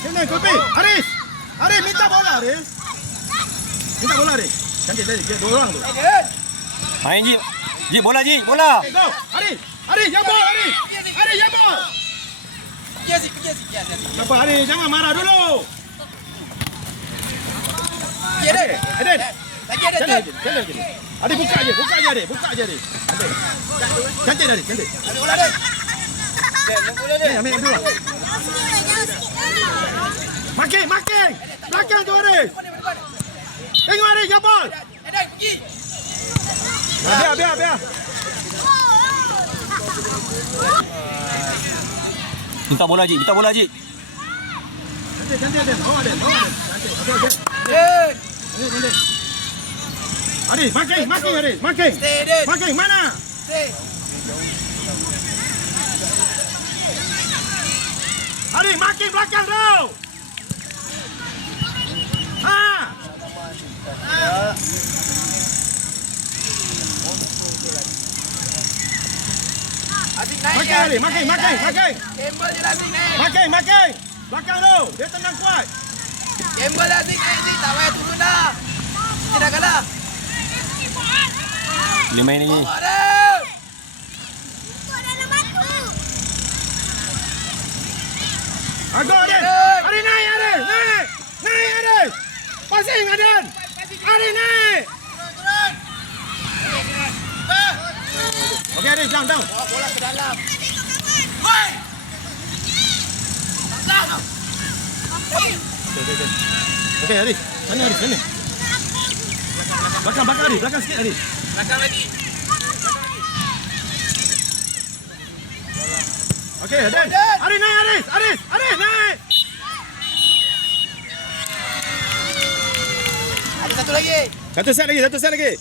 Kena kopi. Aris. Aris minta bola Aris. Minta bola Aris. Cantik tadi dia dua orang tu. Main Ji. Ji bola Ji, bola. Okay, go. Aris. Aris yang bol Aris. Aris yang bol. Pergi. Apa Aris jangan marah dulu. Eden. Eden. Lagi ada. Jalan je. Adik buka je Adik. Buka je Adik. Cantik tadi, cantik. Ambil bola Eden. Ni ambil dulu. Makin. Belakang tu Aris. Tengok Aris yang bol. Eden, pergi. Biar. Minta bola Ji. Cantik Aden. Oh Aden. Cantik. Okey. Eden. Cantik. Aris, makin Aris. Makin. Stay Eden. Makin mana? Stay. Aris, makin belakang tu. Ha. Asyik naik. Makin Aris, makin. Gamble je lah Asyik naik. Makin. Belakang tu. Dia tendang kuat. Gamble lah Asyik naik. Tak payah turun dah. Kita dah kalah. Boleh main lagi. Bawa dah. Go Aden. Aris naik Aris. Naik Aris. Pasing Aden. Aris naik. Turun. Okey Aris, down. Bawa bola ke dalam. Hoi. Tangkap. Okey Aris. Sana Aris, sana. Belakang Aris, belakang sikit Aris. Belakang lagi. Okey Aden. Aris naik Aris. Aris naik. Ada satu lagi. Satu set lagi.